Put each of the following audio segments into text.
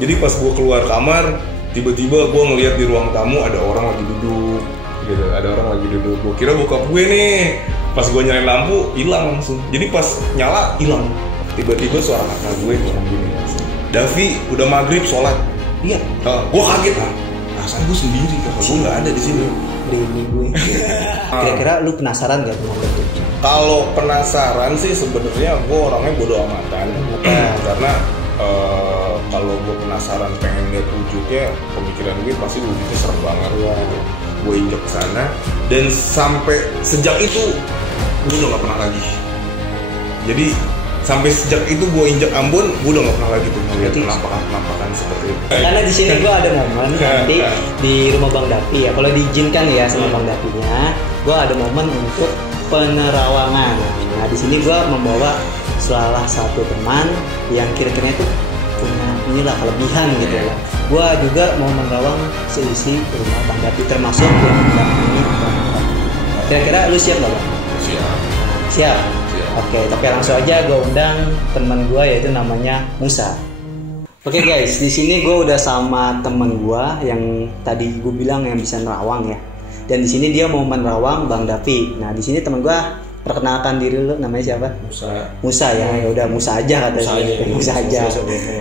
Jadi pas gue keluar kamar, tiba-tiba gue ngeliat di ruang tamu ada orang lagi duduk gitu, ada orang lagi duduk. Gue kira bokap gue nih. Pas gue nyalain lampu, hilang langsung. Jadi pas nyala, hilang. Tiba-tiba suara kakak gue ngomong gini, Davi, udah maghrib sholat. Iya. Gue kaget lah. Rasanya gue sendiri, kakak gue nggak ada di sini. Ini gue. Kira-kira lu penasaran gak sama bentuk? Kalau penasaran sih sebenarnya gue orangnya bodo amatan. Karena kalau gue penasaran pengen lihat wujudnya, pemikiran gue pasti wujudnya serem banget. Gue injek sana dan sampai sejak itu gue udah nggak pernah lagi. Jadi sampai sejak itu gue injek Ambon, gue udah nggak pernah lagi tuh melihat penampakan seperti itu. Karena di sini gue ada momen nanti di rumah Bang Davi ya. Kalau diizinkan ya sama Bang Davinya, gue ada momen untuk penerawangan. Nah di sini gue membawa salah satu teman yang kira-kira itu punya inilah kelebihan gitu ya. Gue juga mau menerawang seisi rumah Bang Davi termasuk yang mendampingi Bang Davi. Kira-kira lu siap nggak Bang? Siap. Oke, tapi langsung aja gue undang teman gue yaitu namanya Musa. Oke guys, di sini gue udah sama teman gue yang tadi gue bilang yang bisa nerawang ya. Dan di sini dia mau menerawang Bang Davi. Nah di sini teman gue, perkenalkan diri lu, namanya siapa? Musa ya. Ya udah Musa aja katanya. Musa aja.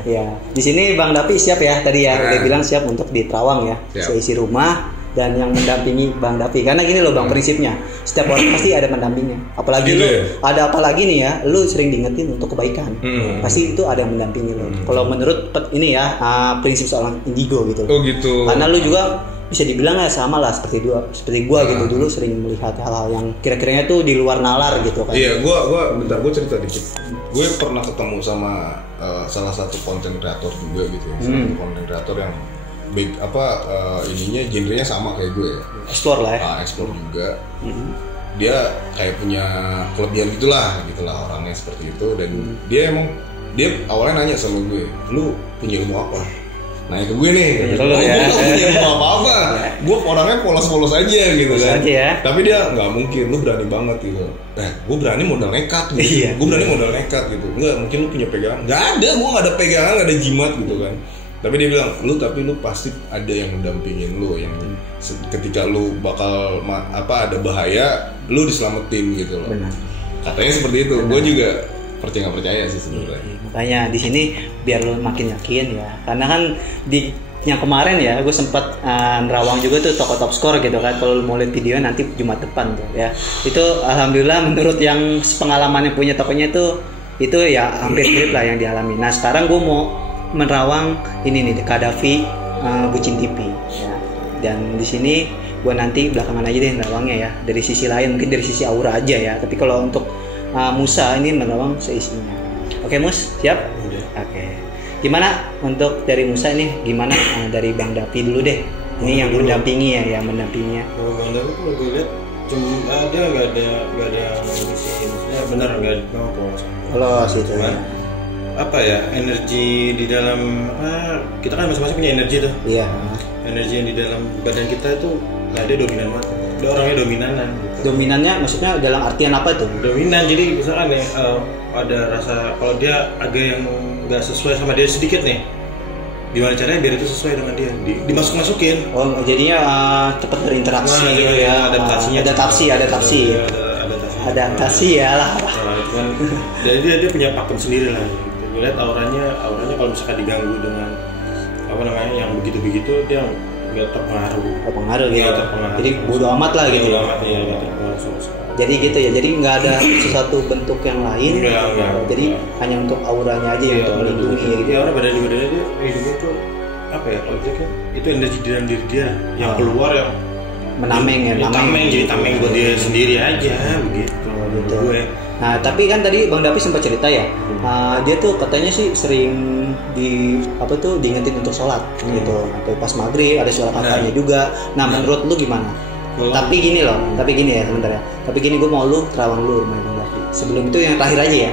Ya. Di sini Bang Davi siap ya tadi ya. Udah bilang siap untuk diterawang ya. Seisi rumah dan yang mendampingi Bang Davi. Karena gini loh Bang prinsipnya, setiap orang pasti ada pendampingnya. Apalagi gitu lu ada apalagi nih ya, lu sering diingetin untuk kebaikan. Pasti itu ada yang mendampingi lu. Kalau menurut ini ya prinsip seorang indigo gitu. Oh gitu. Karena lu juga bisa dibilang ya sama lah seperti gua gitu, dulu sering melihat hal-hal yang kira-kiranya tuh di luar nalar gitu kan. Iya, gua cerita dikit. Gue pernah ketemu sama salah satu konten kreator juga gitu ya. Salah satu konten kreator yang ininya genrenya sama kayak gue ya. Explore lah ya. Explore juga. Dia kayak punya kelebihan gitulah orangnya seperti itu dan dia awalnya nanya sama gue, lu punya ilmu apa? Nanya ke gue nih, gue punya ilmu apa-apa. Gue orangnya polos-polos aja gitu kan. Tapi dia nggak mungkin, lu berani banget gitu. Gue berani modal nekat gitu. Gue berani modal nekat gitu. Nggak mungkin lu punya pegangan. Nggak ada, gue nggak ada pegangan, nggak ada jimat gitu kan. Tapi dia bilang, lu pasti ada yang mendampingin lu, yang ketika lu bakal ada bahaya, lu diselamatin gitu loh. Benar. Katanya seperti itu. Gue juga nggak percaya sih sebenarnya. Makanya di sini biar lu makin yakin ya. Karena kan di yang kemarin ya, gue sempat nerawang juga tuh toko top score gitu kan. Kalau lu mau lihat video nanti Jumat depan tuh ya. Itu alhamdulillah menurut yang pengalaman yang punya tokonya itu ya hampir mirip lah yang dialami. Nah sekarang gue mau menerawang ini nih Kak Davi Bucin TV ya. Dan di sini gue nanti belakangan aja deh nerawangnya ya, dari sisi lain mungkin dari sisi aura aja ya. Tapi kalau untuk Musa ini menerawang seisinya. Oke Mus, siap? Oke. Gimana untuk dari Musa ini? Gimana dari Bang Davi dulu deh. Ini yang mendampingi ya, yang mendampinginya. Kalau Bang Davi kalau gue lihat cuma dia nggak ada ngisi, maksudnya benar nggak Polos itu. Apa ya, energi di dalam kita kan masing-masing punya energi tuh. Iya. Energi yang di dalam badan kita itu nggak ada dominan banget. Dia orangnya dominanan. Gitu. Dominannya maksudnya dalam artian apa tuh? Dominan, jadi misalkan ya ada rasa kalau dia agak yang nggak sesuai sama dia sedikit nih, gimana caranya biar itu sesuai dengan dia, dimasukin. Oh jadinya cepat berinteraksi gitu ya. Adaptasi ya lah. Jadi dia punya pakem sendiri lah. Lihat auranya kalau misalkan diganggu dengan yang begitu dia nggak terpengaruh gitu. Jadi bodo amat lah gitu ya. Jadi gitu ya, jadi nggak ada sesuatu bentuk yang lain. Jadi hanya untuk auranya aja yang untuk melindungi gitu. Ya orang badannya dia hidupnya tuh apa ya, kalau itu energi di dalam diri dia yang keluar yang menameng jadi tameng buat dia sendiri aja begitu. Gue. Nah tapi kan tadi Bang Davi sempat cerita ya, dia tuh katanya sih sering diingetin untuk sholat gitu. Atau pas maghrib ada suara kakaknya juga. Nah menurut lu gimana? Tapi gini ya sebentar ya. Tapi gini, gue mau lu terawang lu rumah Bang Davi. Sebelum itu yang terakhir aja ya.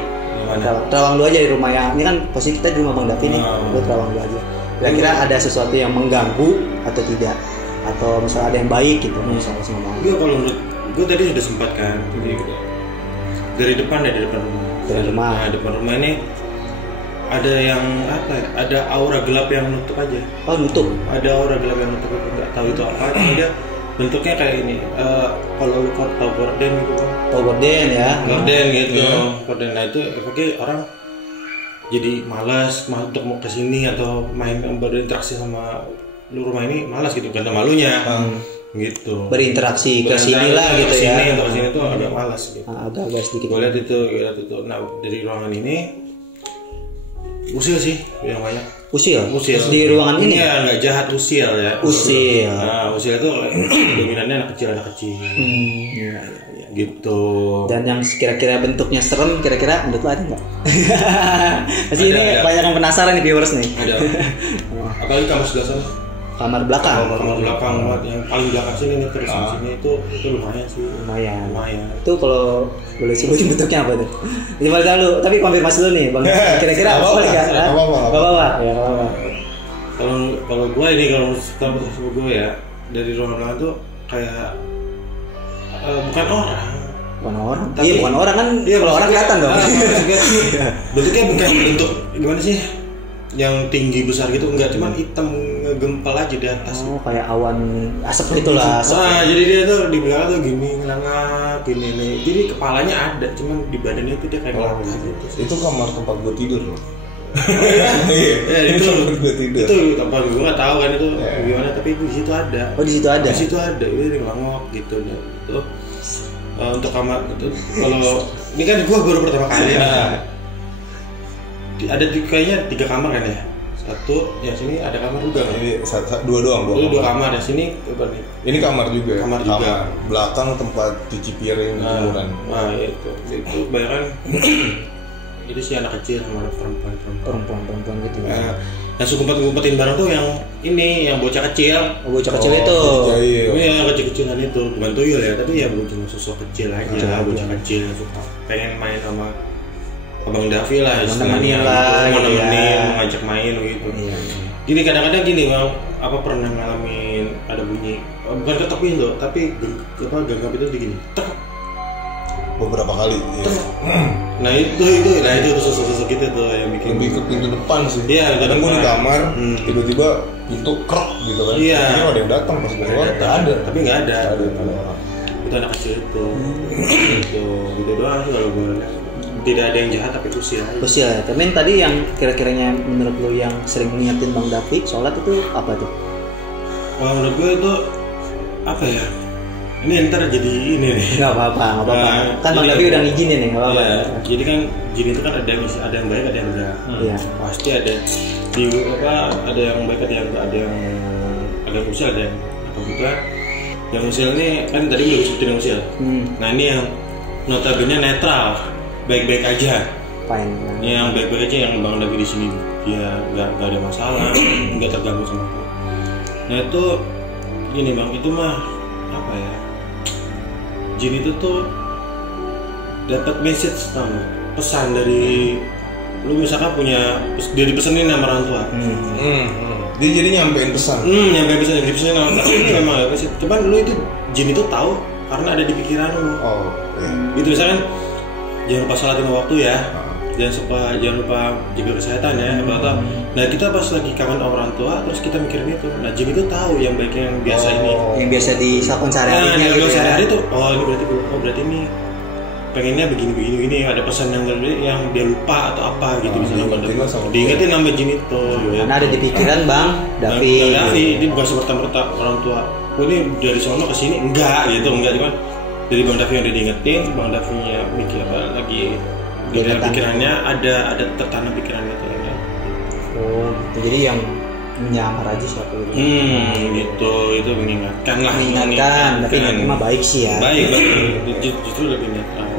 Terawang lu aja di rumah yang ini kan posisi kita di rumah Bang Davi nih. Lu terawang lu aja. Kira-kira ada sesuatu yang mengganggu atau tidak? Atau misalnya ada yang baik gitu misalnya sama Bang. Gue kalau menurut gue tadi sudah sempat kan. Dari depan rumah. Dari rumah. Nah, depan rumah ini ada yang apa ya? Ada aura gelap yang nutup aja. Oh, nutup. Ada aura gelap yang nutup, nggak tahu itu apa. Dia bentuknya kayak ini. Kalau lu tahu gorden gitu kan? Oh, gorden ya. Gorden gitu. Gorden. Nah itu efeknya orang jadi malas untuk mau kesini atau main berinteraksi sama lu rumah ini malas gitu karena malunya. Gitu. Berinteraksi ke sini lah gitu ya. Ke sini tuh agak malas gitu. Agak sedikit. Gue lihat itu. Nah dari ruangan ini usil sih yang banyak. Usil di ruangan ini. Iya, nggak jahat, usil ya. Usil. Nah, usil itu dominannya anak kecil. Ya. Gitu. Dan yang kira-kira bentuknya serem, kira-kira menurut lo ada nggak? Pasti ini banyak yang penasaran nih viewers nih. Ada. Apalagi kamar sebelah sana. Kamar belakang. Kamar belakang yang paling belakang sini nih terus sini itu lumayan sih. Lumayan. Itu kalau boleh sebutin bentuknya apa tuh? Coba dulu, tapi konfirmasi dulu nih, Bang. Kira-kira apa enggak? Apa-apa. Ya, apa-apa. Kalau gue ini kalau gue ya dari ruangan belakang tuh kayak bukan orang. Iya, bukan orang kan. Iya, kalau orang kelihatan dong. Bentuknya bukan bentuk gimana sih? Yang tinggi besar gitu enggak, cuman hitam ngegempal aja di atas. Oh, kayak awan asap gitulah. Nah, jadi dia tuh di belakang tuh gini ngelangap gini nih. Jadi kepalanya ada, cuman di badannya tuh dia kayak ngelangap gitu. Itu kamar tempat gue tidur loh. Iya, itu tempat gue tidur. Itu tempat gue nggak tahu kan itu gimana, tapi di situ ada. Oh, di situ ada. Di situ ada, ini ngelangap gitu dan itu. Untuk kamar itu kalau ini kan gue baru pertama kali ya. Ada kayaknya 3 kamar kan ya. Satu ya sini ada kamar juga kan? Ini dua doang. Dua kamar ya sini apa nih? Ini kamar juga. Kamar juga. Belakang tempat cuci piring jemuran. Nah itu bayangkan itu sih anak kecil sama perempuan gitu. Nah, yang suka ngumpetin barang tuh yang ini yang bocah kecil. Bocah kecil itu. Iya kecil-kecilan itu bukan tuyul ya, tapi ya cuma sosok kecil aja. Bocah kecil yang suka pengen main sama Abang Davi lah, nemenin lah, mau nemenin, ngajak main gitu. Iya. Gini kadang-kadang gini bang, apa pernah ngalamin ada bunyi, bukan ketok pintu, tapi genggam itu begini, tek. Beberapa kali. Iya. Nah itu sosok gitu tuh yang bikin. Lebih ke pintu depan sih. Iya. Kadang gue di kamar, tiba-tiba pintu krok gitu kan. Iya. Kira ada yang datang pas gue keluar. Ada. Tapi nggak ada. Itu anak kecil itu. Gitu doang sih kalau gue lihat. Tidak ada yang jahat tapi usil. Tapi tadi yang kira-kiranya menurut lo yang sering ngingetin Bang Davi sholat itu apa tuh? Kalau menurut gue itu apa ya? Ini ntar jadi ini nih. Nggak apa-apa. Kan Bang Davi udah ngizinin nih, nggak apa-apa. Ya, jadi kan jin itu kan ada yang baik, ada yang enggak. Iya. Pasti ada ada yang baik, ada yang enggak, ada yang usil, ada yang enggak. Yang usil ini kan tadi udah sebutin yang usil. Nah ini yang notabene netral. Baik-baik aja. Fine. Yang baik-baik aja yang Bang Davi di sini dia nggak ada masalah, nggak terganggu sama aku. Nah itu gini bang, itu mah apa ya? Jin itu tuh dapat message tau, pesan dari lu misalkan punya dia dipesenin sama orang tua. Dia jadi nyampein pesan. Nyampein pesan dari pesan orang tua. Ini memang ya pesan. Cuman lu itu jin itu tahu karena ada di pikiran lu. Oh. Iya. Gitu misalkan. Jangan lupa sholat 5 waktu ya. Jangan lupa jaga kesehatan ya. Nah kita pas lagi kangen orang tua, terus kita mikirin itu. Nah jin itu tahu yang baik yang biasa ini. Yang biasa dilakukan sehari-hari. Nah, yang sehari-hari tuh. Ini berarti ini pengennya begini. Ada pesan yang dia lupa atau apa gitu misalnya. Diingetin sama jin itu. Karena ada di pikiran Bang Davi. Ini bukan semerta-merta orang tua. Ini dari sono ke sini enggak gitu, enggak cuman. Dari Bang Davi yang udah diingetin, Bang Davi-nya mikir apa lagi di dalam pikirannya ada tertanam pikirannya itu ya. Oh, gitu. Jadi yang menyamar aja siapa gitu. Gitu, itu mengingatkan lah. Mengingatkan, tapi mah baik sih ya. Baik, justru lebih netral.